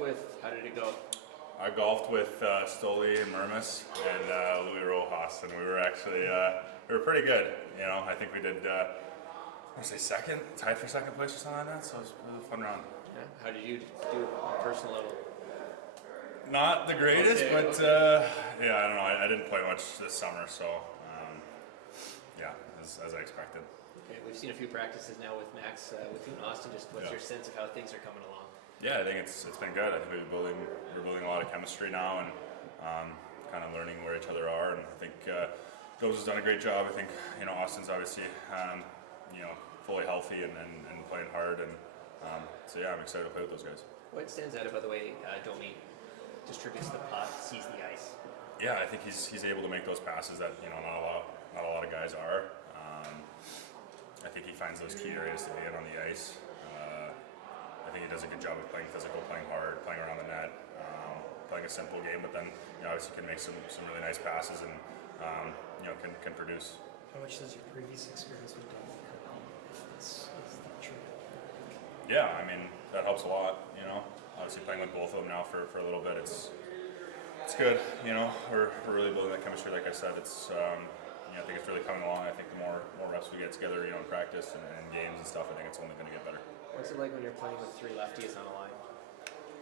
with? How did it go? I golfed with Stoli and Murmis and Louis Rojas, and we were actually we were pretty good. You know, I think we did I want to say second, tied for second place or something like that. So it was a fun round. Yeah. How did you do on a personal level? Not the greatest, Okay, but okay. yeah, I don't know. I didn't play much this summer, so yeah, as I expected. Okay, we've seen a few practices now with Max, with you and Auston. Just what's your sense of how things are coming along? Yeah, I think it's been good. I think we're building a lot of chemistry now, and kind of learning where each other are. And I think Doze has done a great job. I think Austin's obviously fully healthy and playing hard, and so yeah, I'm excited to play with those guys. What stands out about the way Domi distributes the puck, sees the ice? Yeah, I think he's able to make those passes that not a lot of guys are. I think he finds those key areas to be in on the ice. I think he does a good job of playing physical, playing hard, playing around the net, playing a simple game, but then obviously can make some really nice passes and can produce. How much does your previous experience with Domi help if this is not true? Yeah, I mean that helps a lot. Obviously playing with both of them now for a little bit, it's good. We're really building that chemistry. Like I said, I think it's really coming along. I think the more reps we get together, in practice and games and stuff, I think it's only going to get better. What's it like when you're playing with three lefties on a line?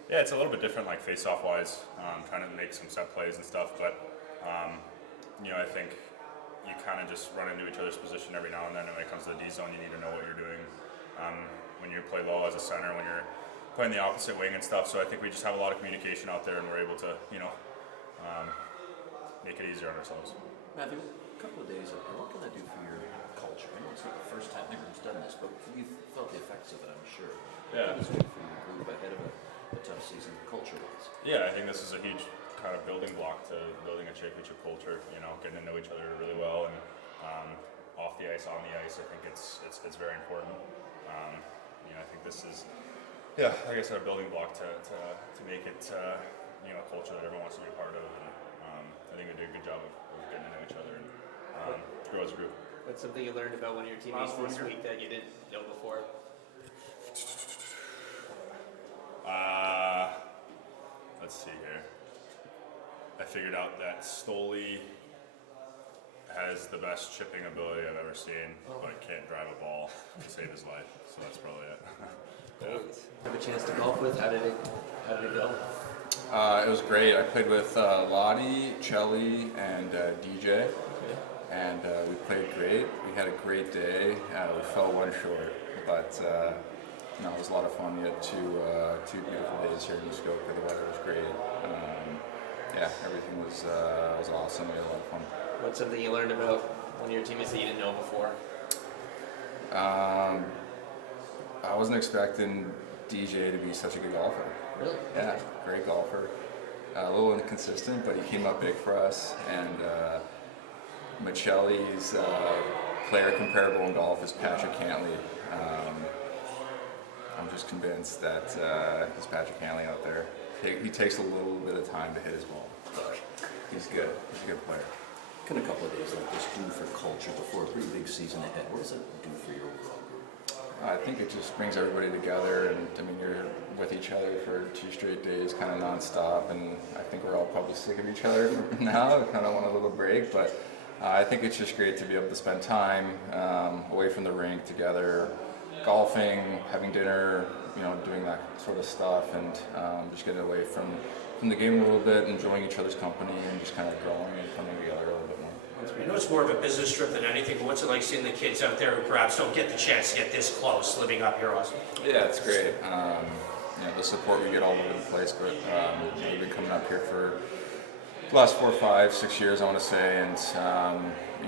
Yeah, it's a little bit different, like face-off wise, trying to make some set plays and stuff. But I think you kind of just run into each other's position every now and then. And when it comes to the D zone, you need to know what you're doing. When you play low as a center, when you're playing the opposite wing and stuff. So I think we just have a lot of communication out there, and we're able to, make it easier on ourselves. Matthew, a couple of days ago, what can that do for your culture? I know it's not the first time anyone's done this, but you've felt the effects of it, I'm sure. Yeah. What does it do for your group ahead of a tough season, culture-wise? Yeah, I think this is a huge kind of building block to building a championship culture. Getting to know each other really well, and off the ice, on the ice. I think it's very important. I think this is, like I said, a building block to make it a culture that everyone wants to be a part of. And I think we did a good job of getting to know each other and grow as a group. What's something you learned about one of your teammates this week that you didn't know before? Let's see here. I figured out that Stoli has the best chipping ability I've ever seen, but can't drive a ball to save his life. So that's probably it. Have a chance to golf with? How did it go? It was great. I played with Lottie, Chelly, and DJ, and we played great. We had a great day. We fell one short, but it was a lot of fun. We had two beautiful days here in Muskoka. The weather was great. Everything was awesome. We had a lot of fun. What's something you learned about one of your teammates that you didn't know before? I wasn't expecting DJ to be such a good golfer. Really? Yeah, great golfer. A little inconsistent, but he came up big for us. And Michelli's player comparable in golf is Patrick Cantley. I'm just convinced that he's Patrick Cantley out there. He takes a little bit of time to hit his ball. He's good. He's a good player. Can a couple of days like this do for culture before a pretty big season ahead? What does it do for your overall group? I think it just brings everybody together, and you're with each other for 2 straight days, kind of nonstop, and I think we're all probably sick of each other now, kind of want a little break, but I think it's just great to be able to spend time away from the rink together, golfing, having dinner, doing that sort of stuff, and just getting away from the game a little bit, enjoying each other's company, and just kind of growing and coming together a little bit more. I know it's more of a business trip than anything, but what's it like seeing the kids out there who perhaps don't get the chance to get this close living up here, Auston? Yeah, it's great. The support we get all over the place, but we've been coming up here for the last 4, 5, 6 years, I want to say, and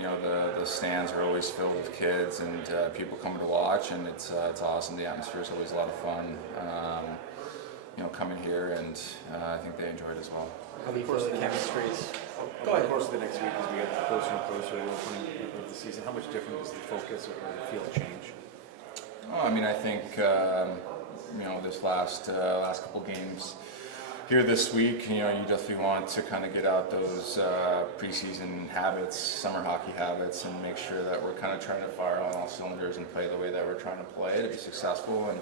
the stands are always filled with kids and people coming to watch, and it's awesome. The atmosphere is always a lot of fun. Coming here, and I think they enjoy it as well. How do you feel the chemistry is? Over the course of the next week, as we get closer and closer to the point of the season, how much different does the focus or the field change? I think this last couple games here this week, you definitely want to kind of get out those preseason habits, summer hockey habits, and make sure that we're kind of trying to fire on all cylinders and play the way that we're trying to play to be successful. And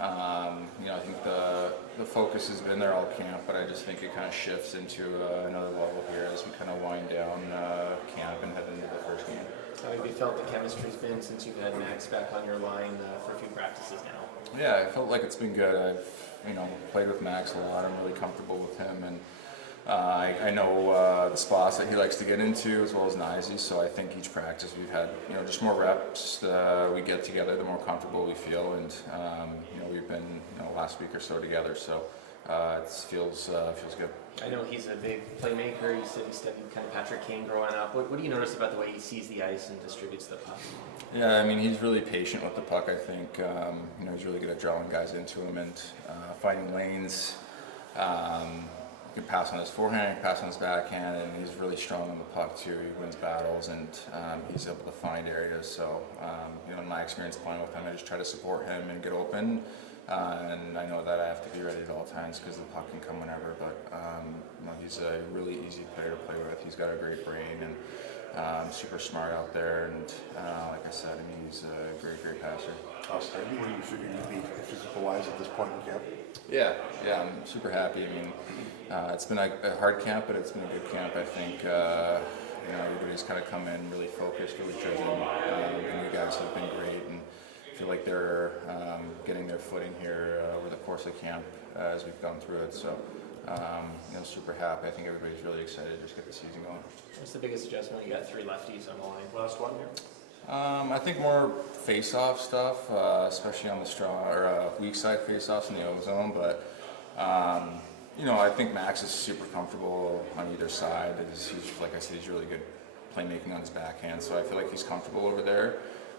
I think the focus has been there all camp, but I just think it kind of shifts into another level here as we kind of wind down camp and head into the first game. How have you felt the chemistry's been since you've had Max back on your line for a few practices now? Yeah, I felt like it's been good. I've played with Max a lot. I'm really comfortable with him, and I know the spots that he likes to get into as well as Knies, so I think each practice we've had, just more reps. We get together, the more comfortable we feel, and we've been last week or so together, so it feels good. I know he's a big playmaker. You said he studied kind of Patrick Kane growing up. What do you notice about the way he sees the ice and distributes the puck? Yeah, I mean, he's really patient with the puck, I think. He's really good at drawing guys into him and finding lanes. He can pass on his forehand, he can pass on his backhand, and he's really strong on the puck too. He wins battles, and he's able to find areas. So, in my experience playing with him, I just try to support him and get open. And I know that I have to be ready at all times because the puck can come whenever. But he's a really easy player to play with. He's got a great brain and super smart out there. And like I said, he's a great passer. Auston, what do you figure you'd be physical-wise at this point in camp? Yeah, I'm super happy. It's been a hard camp, but it's been a good camp. I think everybody's kind of come in really focused, really driven. And you guys have been great, and I feel like they're getting their footing here over the course of camp as we've gone through it. So, super happy. I think everybody's really excited to just get the season going. What's the biggest adjustment? You got 3 lefties on the line. Last one here. I think more face-off stuff, especially on the strong or weak side face-offs in the O-zone. But I think Max is super comfortable on either side. He's like I said, he's really good playmaking on his backhand, so I feel like he's comfortable over there.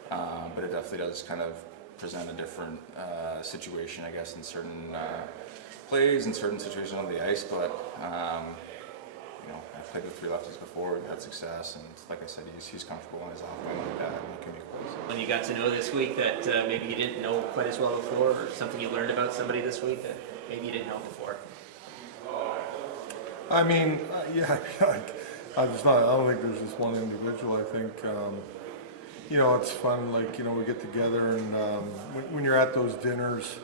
But it definitely does kind of present a different situation, I guess, in certain plays and certain situations on the ice. But I've played with 3 lefties before, we've had success, and like I said, he's comfortable on his off wing like that, and he can be close. When you got to know this week that maybe you didn't know quite as well before, or something you learned about somebody this week that maybe you didn't know before? I don't think there's just one individual. I think, it's fun, we get together and when you're at those dinners,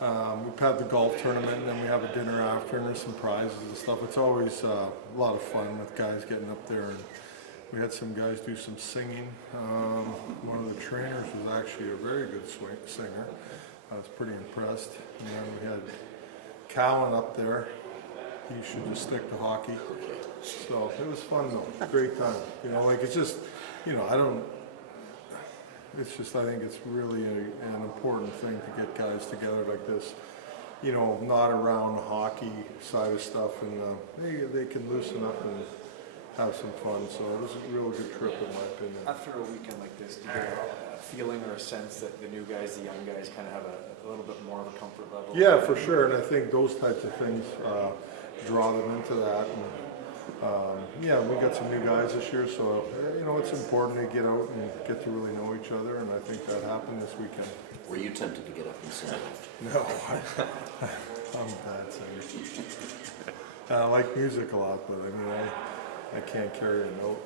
we've had the golf tournament and then we have a dinner after and there's some prizes and stuff. It's always a lot of fun with guys getting up there, and we had some guys do some singing. One of the trainers was actually a very good singer. I was pretty impressed. And then we had Cowan up there. He should just stick to hockey. So it was fun though, great time. It's just, I think it's really an important thing to get guys together like this, not around the hockey side of stuff, and they can loosen up and have some fun. So it was a real good trip in my opinion. After a weekend like this, do you get a feeling or a sense that the new guys, the young guys, kind of have a little bit more of a comfort level? Yeah, for sure, and I think those types of things draw them into that. And, we got some new guys this year, so it's important to get out and get to really know each other, and I think that happened this weekend. Were you tempted to get up and sing? No, I'm a bad singer. I like music a lot, but I can't carry a note.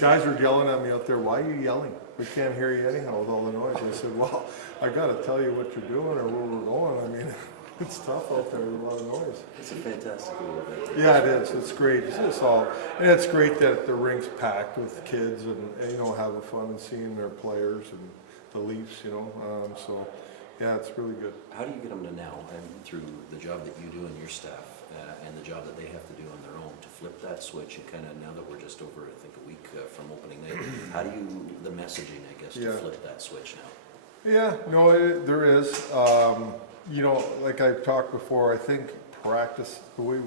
Guys were yelling at me out there, "Why are you yelling? We can't hear you anyhow with all the noise." I said, "Well, I got to tell you what you're doing or where we're going. It's tough out there with a lot of noise." It's a fantastic little event. Yeah, it is. It's great. And it's great that the rink's packed with kids and having fun and seeing their players and the Leafs. So yeah, it's really good. How do you get them to now, and through the job that you do and your staff, and the job that they have to do on their own, to flip that switch and kind of, now that we're just over, I think, a week from opening night, how do you, the messaging, I guess, to flip that switch now? Yeah, no, there is. Like I've talked before, I think practice, the way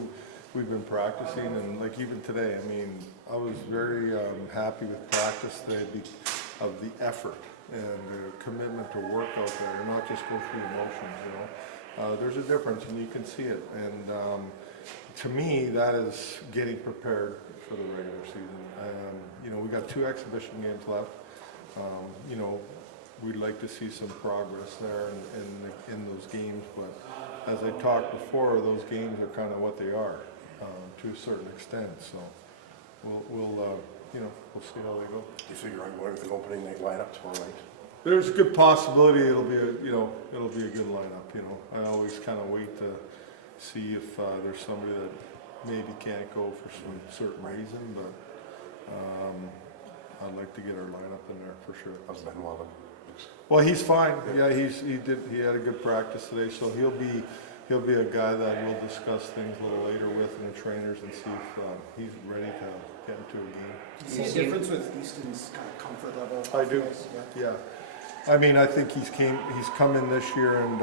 we've been practicing, and like even today, I was very happy with practice today of the effort and the commitment to work out there and not just go through the motions. There's a difference, and you can see it. And to me, that is getting prepared for the regular season. We got 2 exhibition games left. We'd like to see some progress there in those games, but as I talked before, those games are kind of what they are to a certain extent. So we'll see how they go. Do you figure on going with an opening night lineup tomorrow night? There's a good possibility it'll be a good lineup. I always kind of wait to see if there's somebody that maybe can't go for some certain reason, but I'd like to get our lineup in there for sure. How's Benoit look? Well, he's fine. Yeah, he had a good practice today, so he'll be a guy that we'll discuss things a little later with in the trainers and see if he's ready to get into a game. Do you see a difference with Easton's kind of comfort level? I do. Yeah. Yeah. I mean, I think he's come in this year and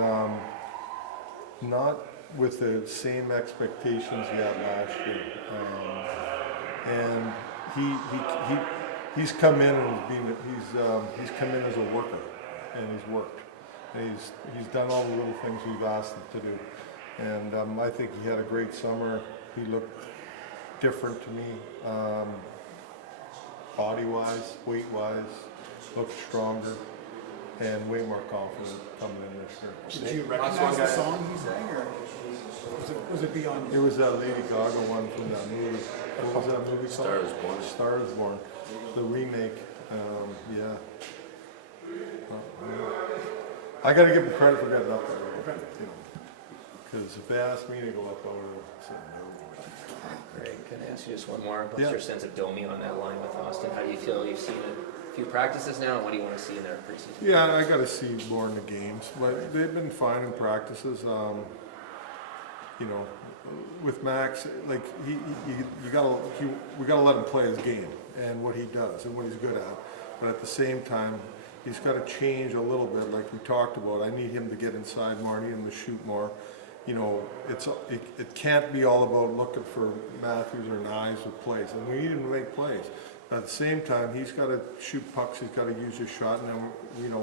not with the same expectations he had last year. And he's come in and he's come in as a worker, and he's worked. And he's done all the little things we've asked him to do. And I think he had a great summer. He looked different to me, body-wise, weight-wise, looked stronger, and way more confident coming in this year. Did you recognize the song he sang, or was it beyond? It was that Lady Gaga one from that movie. What was that movie called? Star is Born. Star is Born. The remake. Yeah. I got to give him credit for getting up there. Because if they asked me to go up, I would have said no. Greg, can I ask you just one more? What's Yeah. your sense of Domi on that line with Auston? How do you feel? You've seen a few practices now, and what do you want to see in their preseason? Yeah, I got to see more in the games. But they've been fine in practices. With Max, like we gotta let him play his game and what he does and what he's good at. But at the same time, he's got to change a little bit, like we talked about. I need him to get inside more. I need him to shoot more. It can't be all about looking for Matthews or Knies with plays, and we need him to make plays. But at the same time, he's got to shoot pucks. He's got to use his shot, and then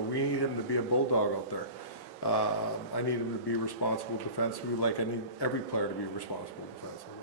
we need him to be a bulldog out there. I need him to be responsible defensively, like I need every player to be responsible defensively.